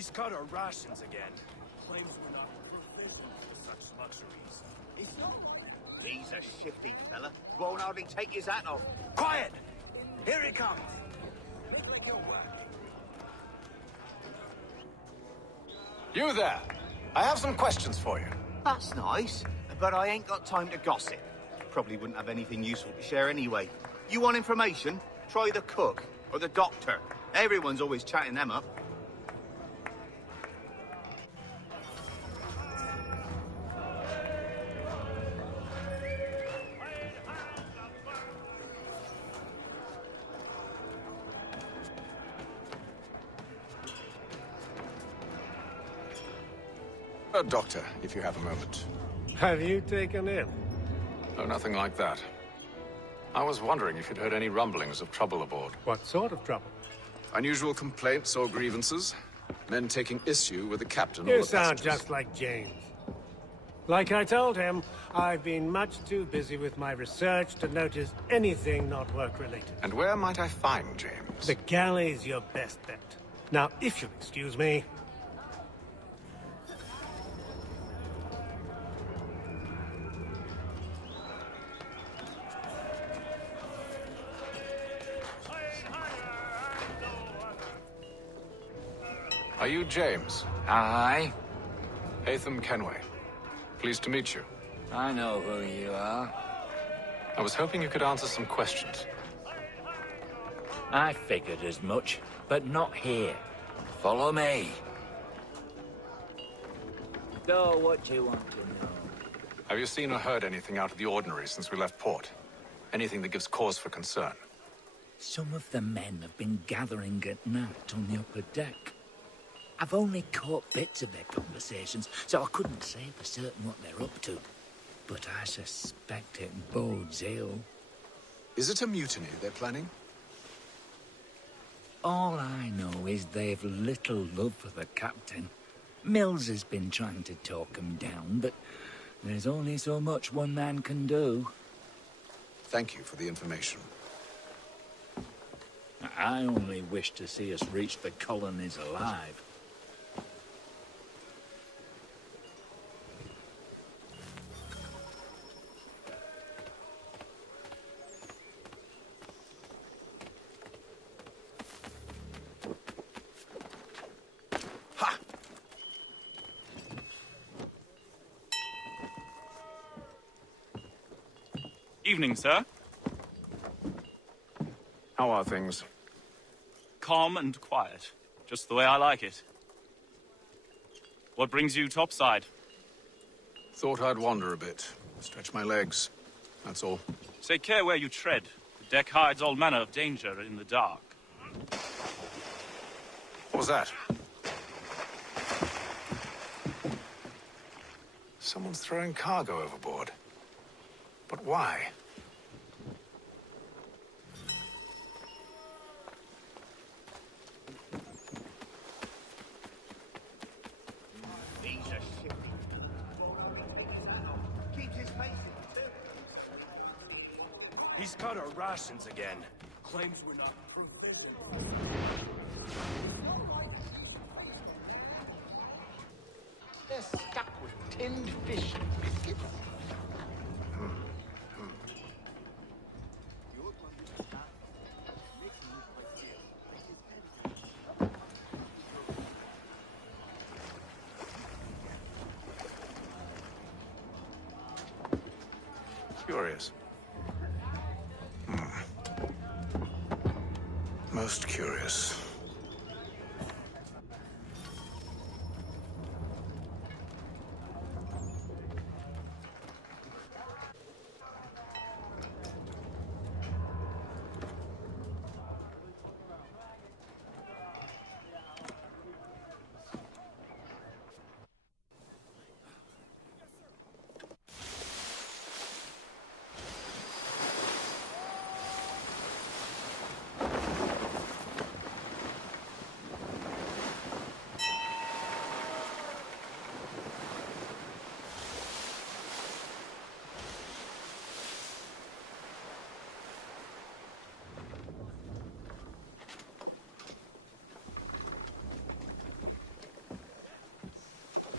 He's cut our rations again. Claims we're not proficient in such luxuries. He's not. He's a shifty fella. Won't hardly take his hat off. Quiet! Here he comes! You there! I have some questions for you. That's nice, but I ain't got time to gossip. Probably wouldn't have anything useful to share anyway. You want information? Try the cook or the doctor. Everyone's always chatting them up. Doctor, if you have a moment. Have you taken in? Oh, nothing like that. I was wondering if you'd heard any rumblings of trouble aboard. What sort of trouble? Unusual complaints or grievances? Men taking issue with the captain or You the sound passengers. just like James. Like I told him, I've been much too busy with my research to notice anything not work-related. And where might I find James? The galley's your best bet. Now, if you'll excuse me... Are you James? Aye, Hatham Kenway. Pleased to meet you. I know who you are. I was hoping you could answer some questions. I figured as much, but not here. Follow me. So, what you want to know? Have you seen or heard anything out of the ordinary since we left port? Anything that gives cause for concern? Some of the men have been gathering at night on the upper deck. I've only caught bits of their conversations, so I couldn't say for certain what they're up to. But I suspect it bodes ill. Is it a mutiny they're planning? All I know is they've little love for the captain. Mills has been trying to talk him down, but there's only so much one man can do. Thank you for the information. I only wish to see us reach the colonies alive. Evening, sir. How are things? Calm and quiet. Just the way I like it. What brings you topside? Thought I'd wander a bit. Stretch my legs. That's all. Take care where you tread. The deck hides all manner of danger in the dark. What was that? Someone's throwing cargo overboard. But why? He's a shifty. Keeps his face in too. He's cut our rations again. Claims we're not proficient. They're stuck with tinned fish and biscuits. Curious. Most curious.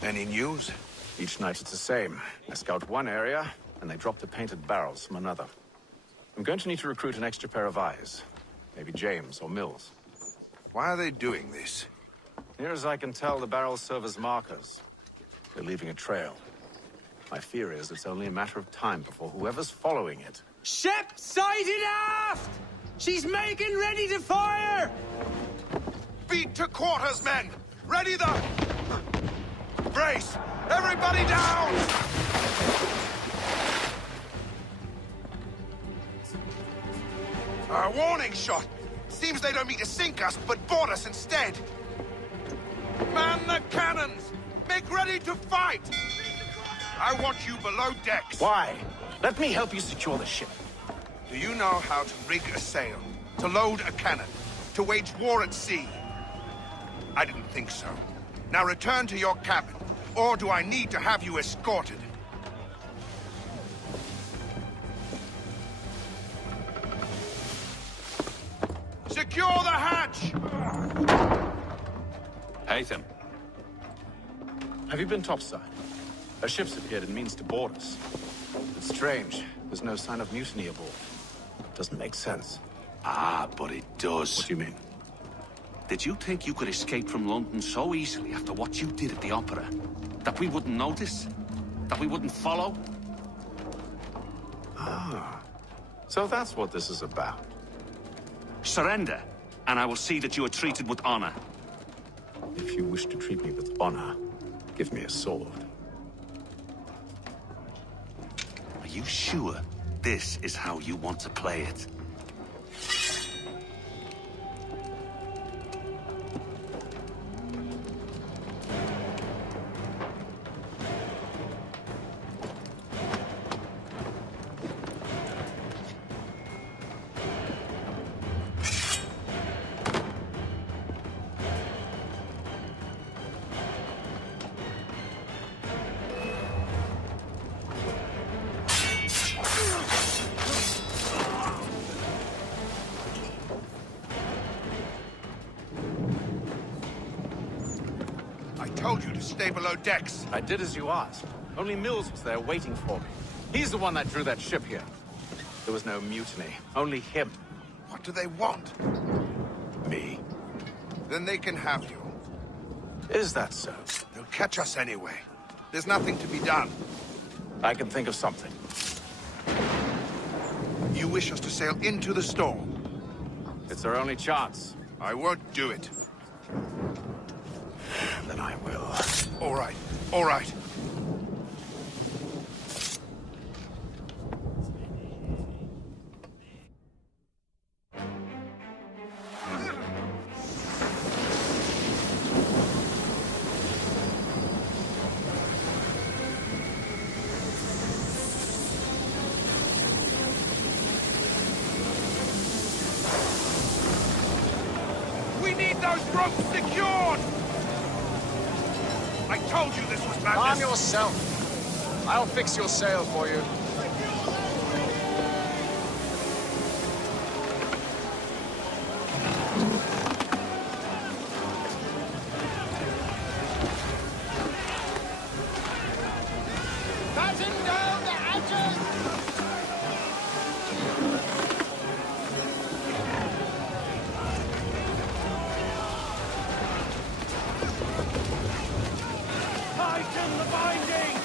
Any news? Each night it's the same. I scout one area, and they drop the painted barrels from another. I'm going to need to recruit an extra pair of eyes. Maybe James or Mills. Why are they doing this? Near as I can tell, the barrels serve as markers. They're leaving a trail. My fear is it's only a matter of time before whoever's following it... Ship sighted aft! She's making ready to fire! Beat to quarters, men! Ready the... Brace! Everybody down! A warning shot! Seems they don't mean to sink us, but board us instead! Man the cannons! Make ready to fight! I want you below decks! Why? Let me help you secure the ship. Do you know how to rig a sail? To load a cannon? To wage war at sea? I didn't think so. Now return to your cabin. Or do I need to have you escorted? Secure the hatch! Haytham. Have you been topside? A ship's appeared and means to board us. It's strange. There's no sign of mutiny aboard. Doesn't make sense. Ah, but it does. What do you mean? Did you think you could escape from London so easily after what you did at the opera? That we wouldn't notice? That we wouldn't follow? Ah. So that's what this is about. Surrender, and I will see that you are treated with honor. If you wish to treat me with honor, give me a sword. Are you sure this is how you want to play it? I told you to stay below decks. I did as you asked. Only Mills was there waiting for me. He's the one that drew that ship here. There was no mutiny. Only him. What do they want? Me. Then they can have you. Is that so? They'll catch us anyway. There's nothing to be done. I can think of something. You wish us to sail into the storm? It's our only chance. I won't do it. Then I will. All right, all right. We need those ropes secured! I told you this was madness! Calm yourself. I'll fix your sail for you. Batten down the hatches! Tighten the binding!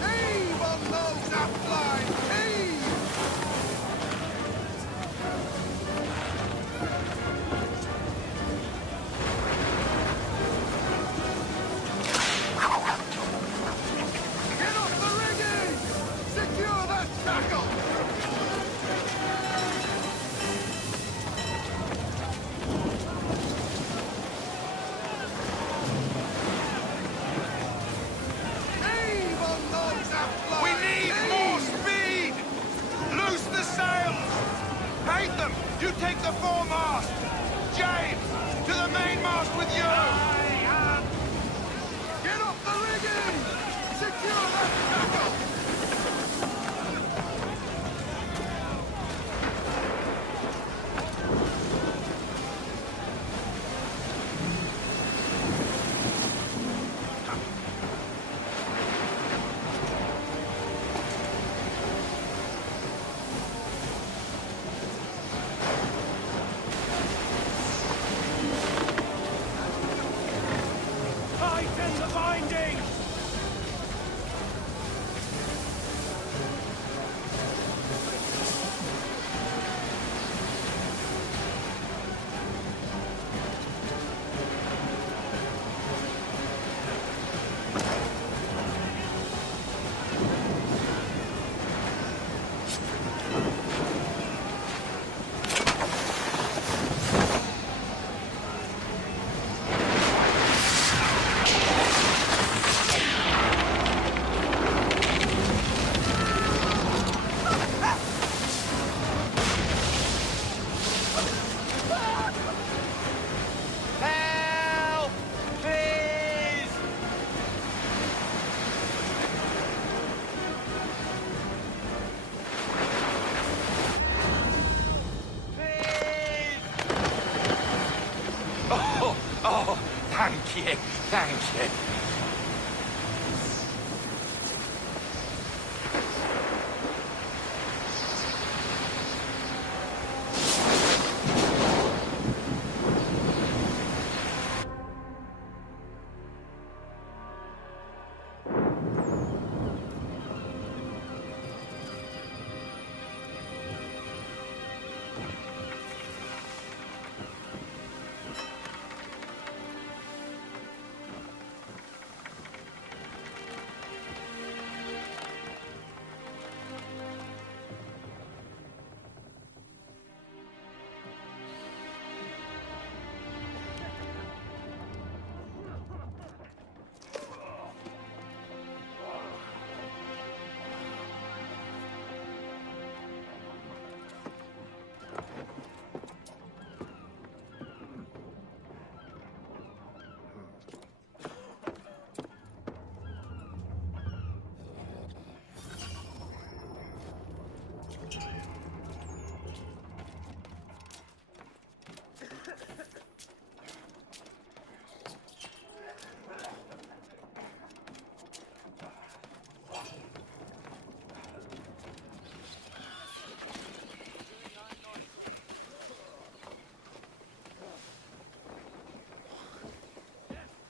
Heave on those uplines! Heave! Get off the rigging! Secure that tackle! Heave on those uplines! We need more speed! Loose the sails! Hate them! You take the foremast! James, to the mainmast with you! Get off the rigging! Thank you, thank you.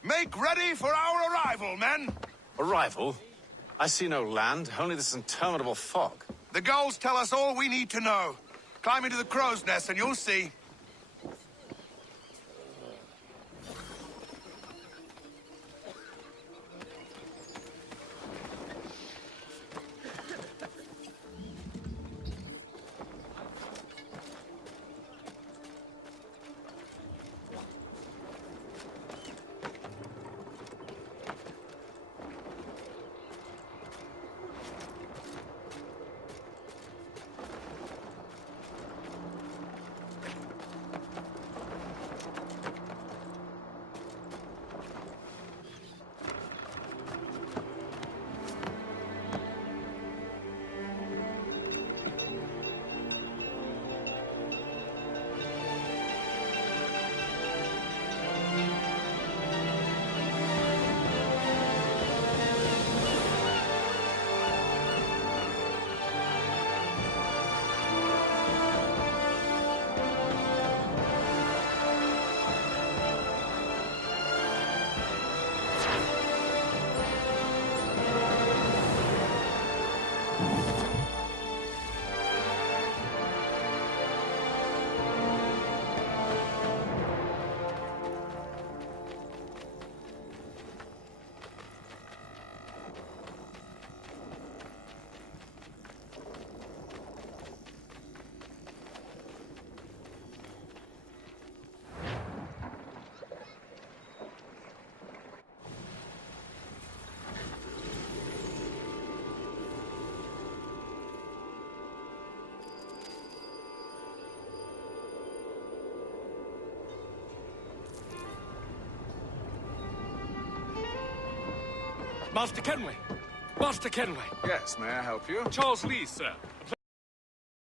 Make ready for our arrival, men! Arrival? I see no land, only this interminable fog. The gulls tell us all we need to know. Climb into the crow's nest and you'll see. Master Kenway! Master Kenway! Yes, may I help you? Charles Lee, sir.